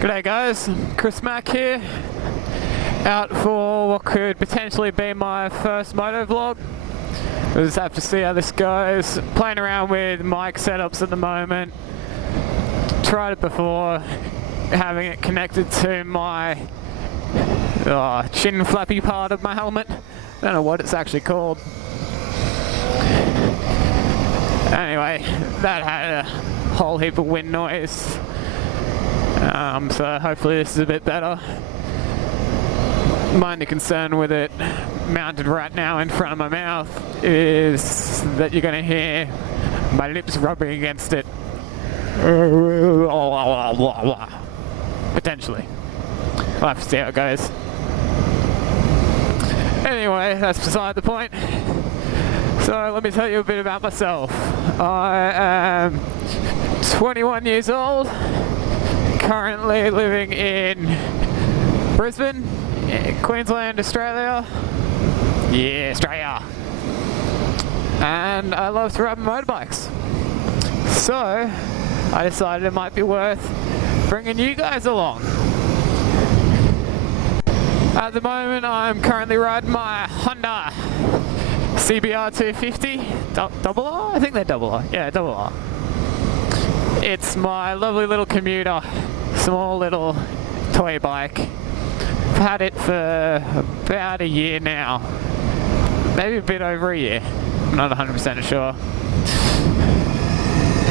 G'day guys, Is Cmac here, out for what could potentially be my first motovlog. We'll just have to see how this goes. Playing around with mic setups at the moment. Tried it before, having it connected to my chin flappy part of my helmet. Don't know what it's actually called. Anyway, that had a whole heap of wind noise. So hopefully this is a bit better. My only concern with it mounted right now in front of my mouth is that you're going to hear my lips rubbing against it. Potentially. We'll have to see how it goes. Anyway, that's beside the point. So let me tell you a bit about myself. I am 21 years old, currently living in Brisbane, Queensland, Australia. Yeah, Australia. And I love to ride motorbikes. So I decided it might be worth bringing you guys along. At the moment I'm currently riding my Honda CBR 250, double R? I think they're double R. Yeah, double R. It's my lovely little commuter, small little toy bike. I've had it for about a year now, maybe a bit over a year. I'm not 100% sure.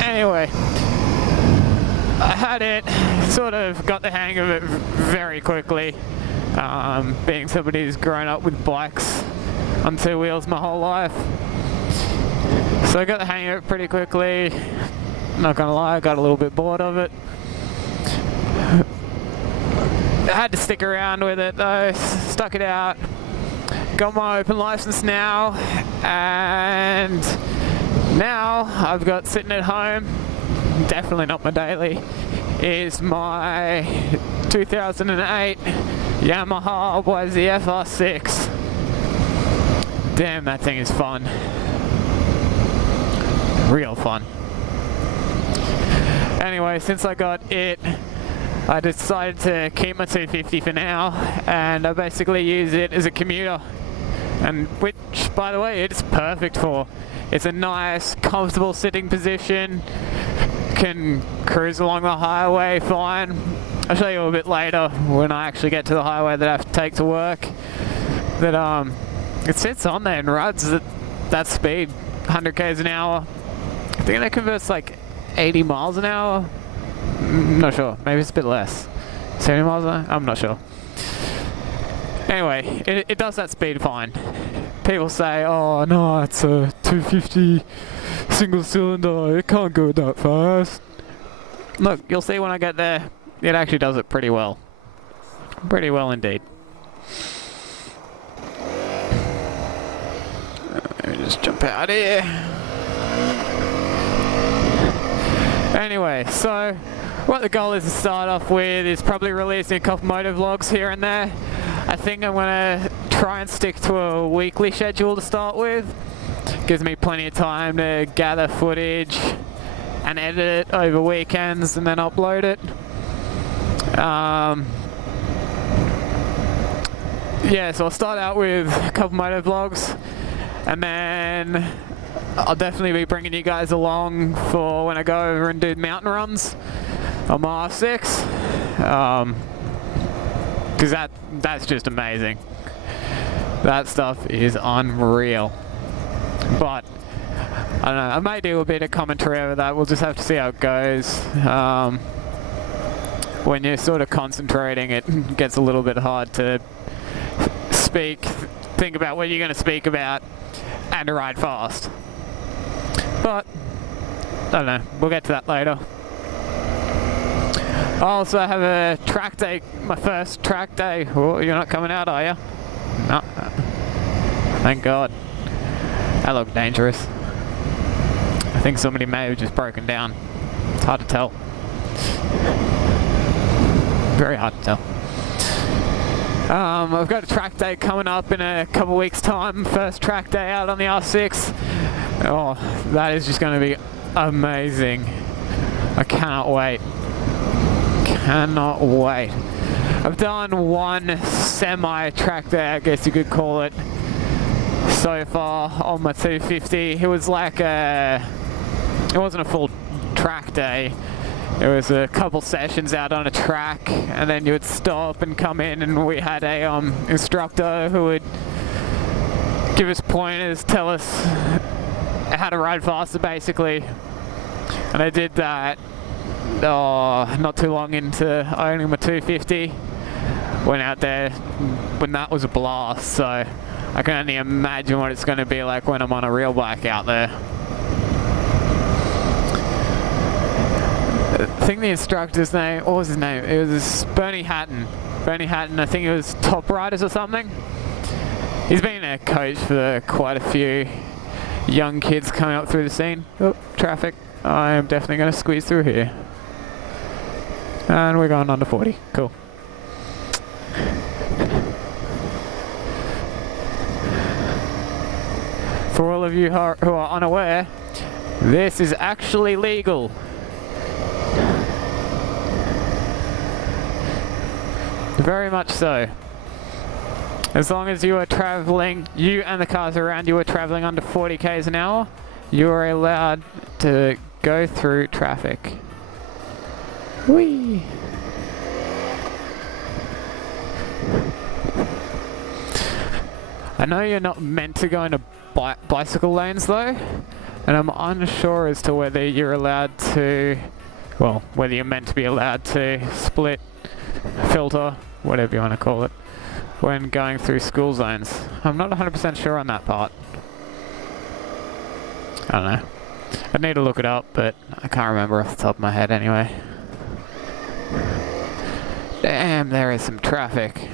Anyway, I had it, sort of got the hang of it very quickly. Being somebody who's grown up with bikes on two wheels my whole life. So I got the hang of it pretty quickly. Not gonna lie, I got a little bit bored of it. I had to stick around with it though, stuck it out. Got my open license now, and now I've got sitting at home, definitely not my daily, is my 2008 Yamaha YZF R6. Damn, that thing is fun. Real fun. Anyway, since I got it, I decided to keep my 250 for now, and I basically use it as a commuter, and which, by the way, it's perfect for. It's a nice, comfortable sitting position. Can cruise along the highway fine. I'll show you a bit later when I actually get to the highway that I have to take to work. That it sits on there and rides at that speed, 100 k's an hour. I think that converts like 80 miles an hour. Not sure, maybe it's a bit less. 70 miles an hour? I'm not sure. Anyway, it does that speed fine. People say, oh no, it's a 250 single cylinder, it can't go that fast. Look, you'll see when I get there, it actually does it pretty well. Pretty well indeed. Let me just jump out here. Anyway, so what the goal is to start off with is probably releasing a couple motovlogs here and there. I think I'm going to try and stick to a weekly schedule to start with. Gives me plenty of time to gather footage and edit it over weekends and then upload it. Yeah, so I'll start out with a couple motovlogs, and then I'll definitely be bringing you guys along for when I go over and do mountain runs on my R6. Because that's just amazing. That stuff is unreal. But I don't know, I may do a bit of commentary over that. We'll just have to see how it goes. When you're sort of concentrating, it gets a little bit hard to think about what you're going to speak about and to ride fast. But I don't know, we'll get to that later. I also have a track day, my first track day. Oh, you're not coming out, are you? No. Thank God. That looked dangerous. I think somebody may have just broken down. It's hard to tell. Very hard to tell. I've got a track day coming up in a couple weeks' time. First track day out on the R6. Oh, that is just going to be amazing. I cannot wait. Cannot wait. I've done one semi-track day, I guess you could call it, so far on my 250. It was like it wasn't a full track day. It was a couple sessions out on a track, and then you would stop and come in, and we had a instructor who would give us pointers, tell us how to ride faster, basically. And I did that not too long into owning my 250. Went out there when that was a blast, so I can only imagine what it's going to be like when I'm on a real bike out there. I think the instructor's name, what was his name? It was Bernie Hatton. Bernie Hatton, I think it was Top Riders or something. He's been a coach for quite a few young kids coming up through the scene. Oh, traffic. I am definitely going to squeeze through here. And we're going under 40. Cool. For all of you who are unaware, this is actually legal. Very much so. As long as you are traveling, you and the cars around you are traveling under 40 k's an hour, you are allowed to go through traffic. Whee! I know you're not meant to go into bicycle lanes though, and I'm unsure as to whether you're allowed to, well, whether you're meant to be allowed to split, filter, whatever you want to call it, when going through school zones. I'm not 100% sure on that part. I don't know. I'd need to look it up, but I can't remember off the top of my head anyway. Damn, there is some traffic.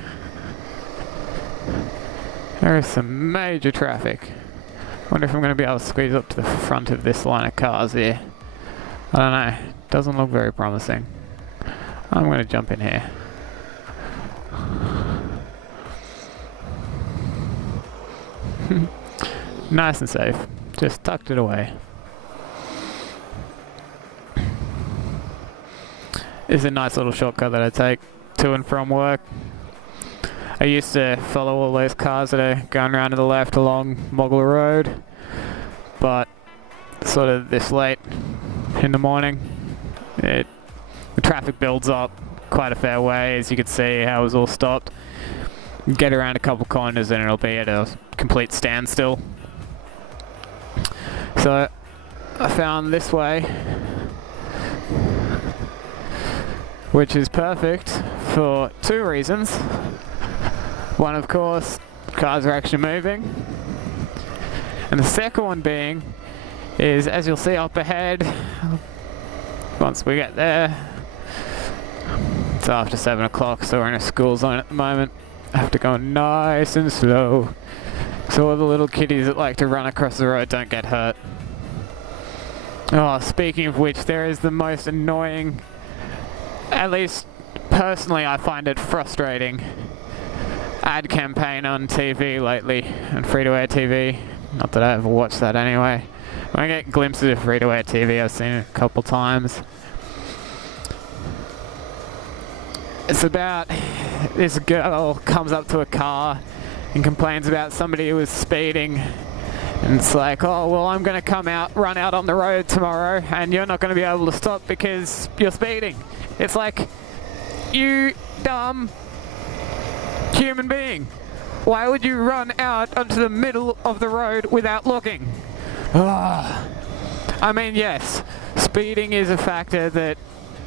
There is some major traffic. Wonder if I'm going to be able to squeeze up to the front of this line of cars here. I don't know. Doesn't look very promising. I'm going to jump in here. Nice and safe. Just tucked it away. This is a nice little shortcut that I take to and from work. I used to follow all those cars that are going around to the left along Mogler Road, but sort of this late in the morning, the traffic builds up quite a fair way. As you can see how it was all stopped. Get around a couple corners and it'll be at a complete standstill. So I found this way, which is perfect for two reasons. One, of course, cars are actually moving. And the second one being is, as you'll see up ahead, once we get there, it's after 7 o'clock, so we're in a school zone at the moment. I have to go nice and slow, so all the little kiddies that like to run across the road don't get hurt. Oh, speaking of which, there is the most annoying, at least personally I find it frustrating, ad campaign on TV lately, on free-to-air TV. Not that I ever watched that anyway. When I get glimpses of free-to-air TV, I've seen it a couple times. It's about this girl comes up to a car and complains about somebody who was speeding. And it's like, oh, well, I'm going to run out on the road tomorrow and you're not going to be able to stop because you're speeding. It's like, you dumb human being. Why would you run out onto the middle of the road without looking? Oh. I mean, yes, speeding is a factor that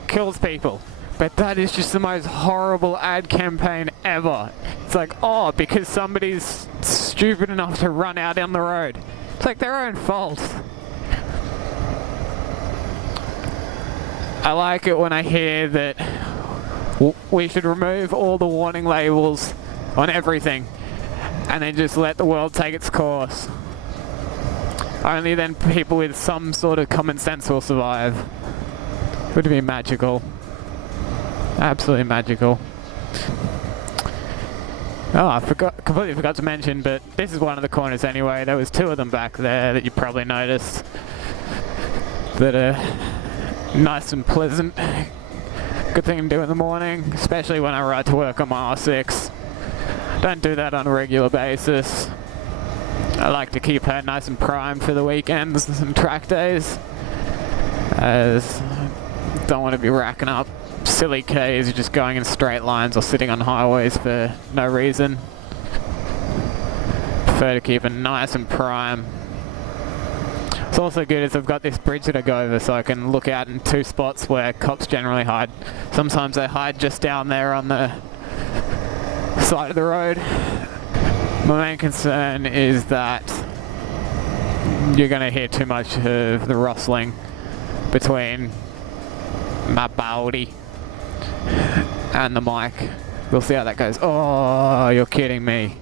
kills people. But that is just the most horrible ad campaign ever. It's like, oh, because somebody's stupid enough to run out on the road. It's like their own fault. I like it when I hear that we should remove all the warning labels on everything and then just let the world take its course. Only then people with some sort of common sense will survive. It would be magical. Absolutely magical. Oh, I completely forgot to mention, but this is one of the corners anyway. There was two of them back there that you probably noticed that are nice and pleasant. Good thing to do in the morning, especially when I ride to work on my R6. Don't do that on a regular basis. I like to keep her nice and primed for the weekends and track days, as I don't want to be racking up silly Ks just going in straight lines or sitting on highways for no reason. Prefer to keep it nice and prime. It's also good as I've got this bridge that I go over, so I can look out in two spots where cops generally hide. Sometimes they hide just down there on the side of the road. My main concern is that you're going to hear too much of the rustling between my body and the mic. We'll see how that goes. Oh, you're kidding me.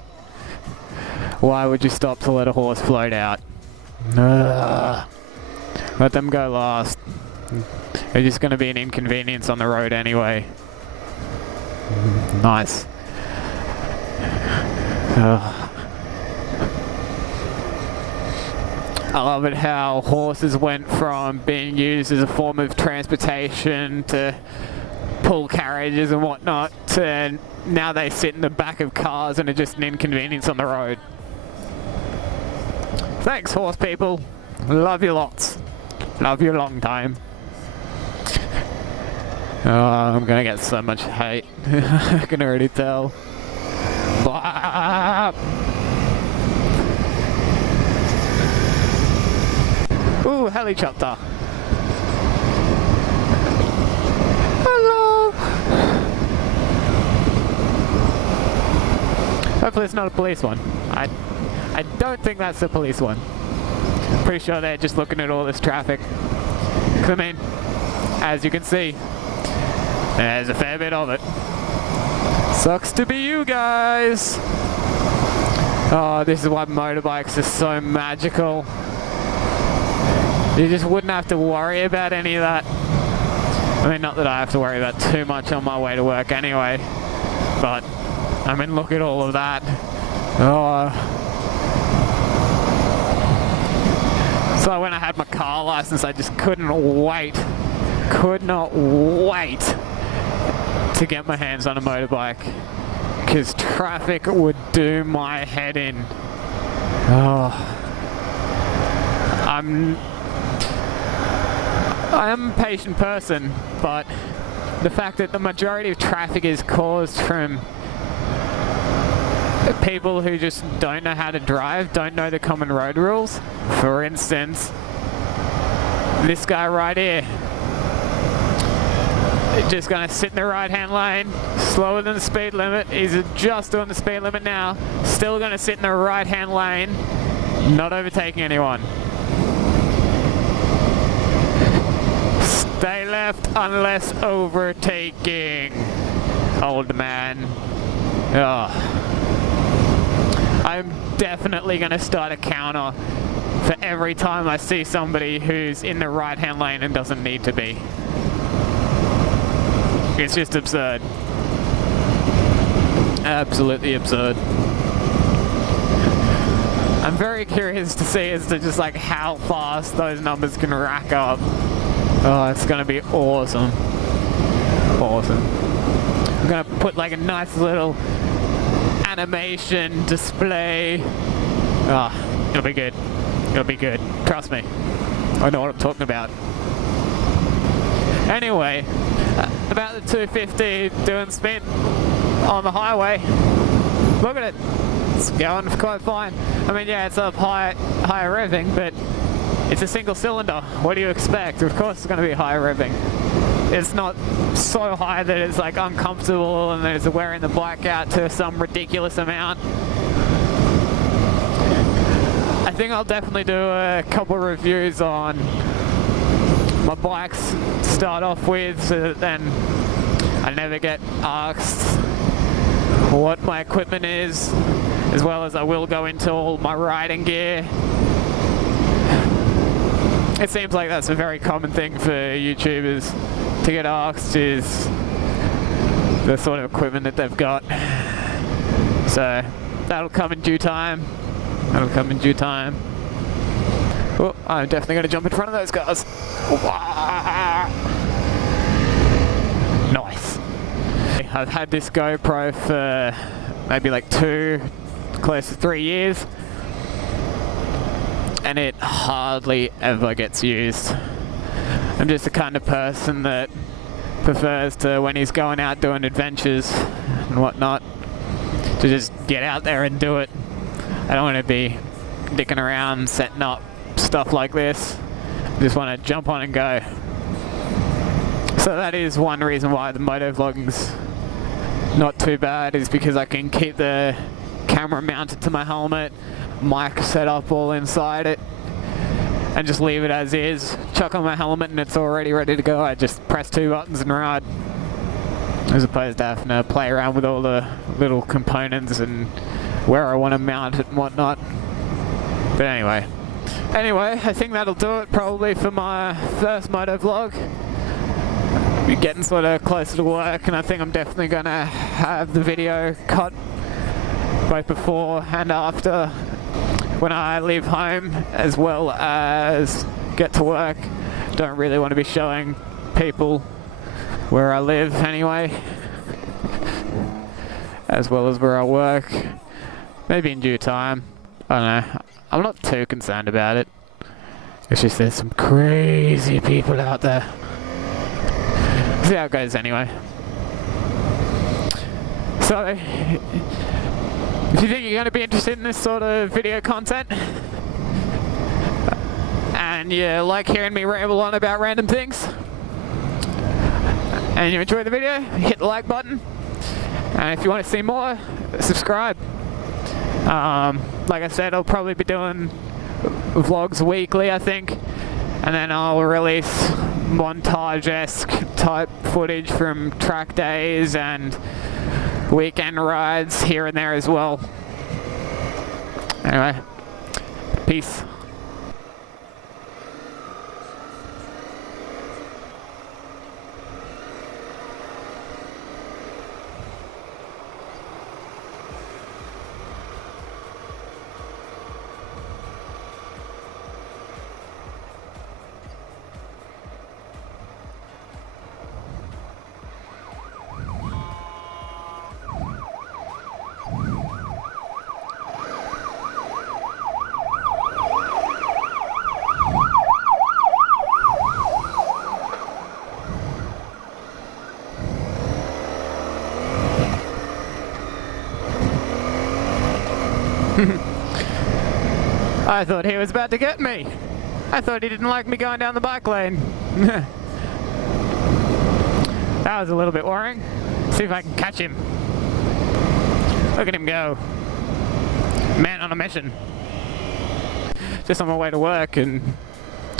Why would you stop to let a horse float out? Ugh. Let them go last. They're just going to be an inconvenience on the road anyway. Nice. Ugh. I love it how horses went from being used as a form of transportation to pull carriages and whatnot to now they sit in the back of cars and are just an inconvenience on the road. Thanks, horse people. Love you lots. Love you a long time. Oh, I'm gonna get so much hate. I can already tell. Blah. Ooh, helicopter. Hello. Hopefully it's not a police one. I don't think that's the police one. Pretty sure they're just looking at all this traffic. 'Cause I mean, as you can see, there's a fair bit of it. Sucks to be you guys. Oh, this is why motorbikes are so magical. You just wouldn't have to worry about any of that. I mean, not that I have to worry about too much on my way to work anyway, but I mean, look at all of that. Oh. So when I had my car license, I just could not wait to get my hands on a motorbike, because traffic would do my head in. Oh. I am a patient person, but the fact that the majority of traffic is caused from people who just don't know how to drive, don't know the common road rules. For instance, this guy right here, just gonna sit in the right hand lane, slower than the speed limit. He's just doing the speed limit now, still gonna sit in the right hand lane, not overtaking anyone. Stay left unless overtaking, old man. Oh. I'm definitely going to start a counter for every time I see somebody who's in the right hand lane and doesn't need to be. It's just absurd. Absolutely absurd. I'm very curious to see as to just like how fast those numbers can rack up. Oh, it's going to be awesome. Awesome. I'm going to put like a nice little animation display. Ah, oh, it'll be good. It'll be good. Trust me. I know what I'm talking about. Anyway, about the 250 doing spin on the highway. Look at it. It's going quite fine. I mean, yeah, it's up higher revving, but it's a single cylinder. What do you expect? Of course it's going to be higher revving. It's not so high that it's like uncomfortable and that it's wearing the bike out to some ridiculous amount. I think I'll definitely do a couple of reviews on my bikes to start off with, so that then I never get asked what my equipment is, as well as I will go into all my riding gear. It seems like that's a very common thing for YouTubers to get asked, is the sort of equipment that they've got. So that'll come in due time. That'll come in due time. Oh, I'm definitely going to jump in front of those cars. Nice. I've had this GoPro for maybe like 2, close to 3 years, and it hardly ever gets used. I'm just the kind of person that prefers to, when he's going out doing adventures and whatnot, to just get out there and do it. I don't want to be dicking around setting up stuff like this. I just want to jump on and go. So that is one reason why the motovlogging's not too bad, is because I can keep the camera mounted to my helmet, mic set up all inside it, and just leave it as is. Chuck on my helmet and it's already ready to go. I just press 2 buttons and ride, as opposed to having to play around with all the little components and where I want to mount it and whatnot. But anyway, I think that'll do it probably for my first motovlog. We're getting sort of closer to work, and I think I'm definitely going to have the video cut both before and after when I leave home, as well as get to work. Don't really want to be showing people where I live anyway, as well as where I work. Maybe in due time. I don't know. I'm not too concerned about it. It's just there's some crazy people out there. See how it goes anyway. So, if you think you're going to be interested in this sort of video content, and you like hearing me ramble on about random things, and you enjoy the video, hit the like button. And if you want to see more, subscribe. Like I said, I'll probably be doing vlogs weekly, I think, and then I'll release montage-esque type footage from track days and weekend rides here and there as well. Anyway, peace. I thought he was about to get me. I thought he didn't like me going down the bike lane. That was a little bit worrying. See if I can catch him. Look at him go. Man on a mission. Just on my way to work, and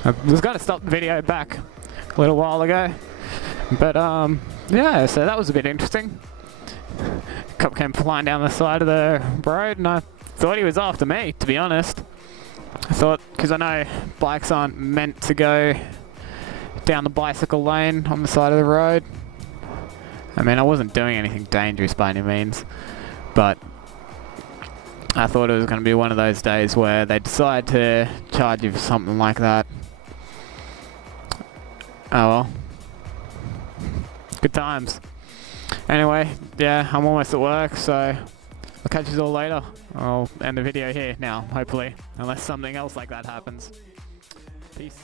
I was going to stop the video back a little while ago. But yeah, so that was a bit interesting. Cop came flying down the side of the road, and I thought he was after me, to be honest. I thought, because I know bikes aren't meant to go down the bicycle lane on the side of the road. I mean, I wasn't doing anything dangerous by any means, but I thought it was going to be one of those days where they decide to charge you for something like that. Oh well. Good times. Anyway, yeah, I'm almost at work, so I'll catch you all later. I'll end the video here now, hopefully, unless something else like that happens. Peace.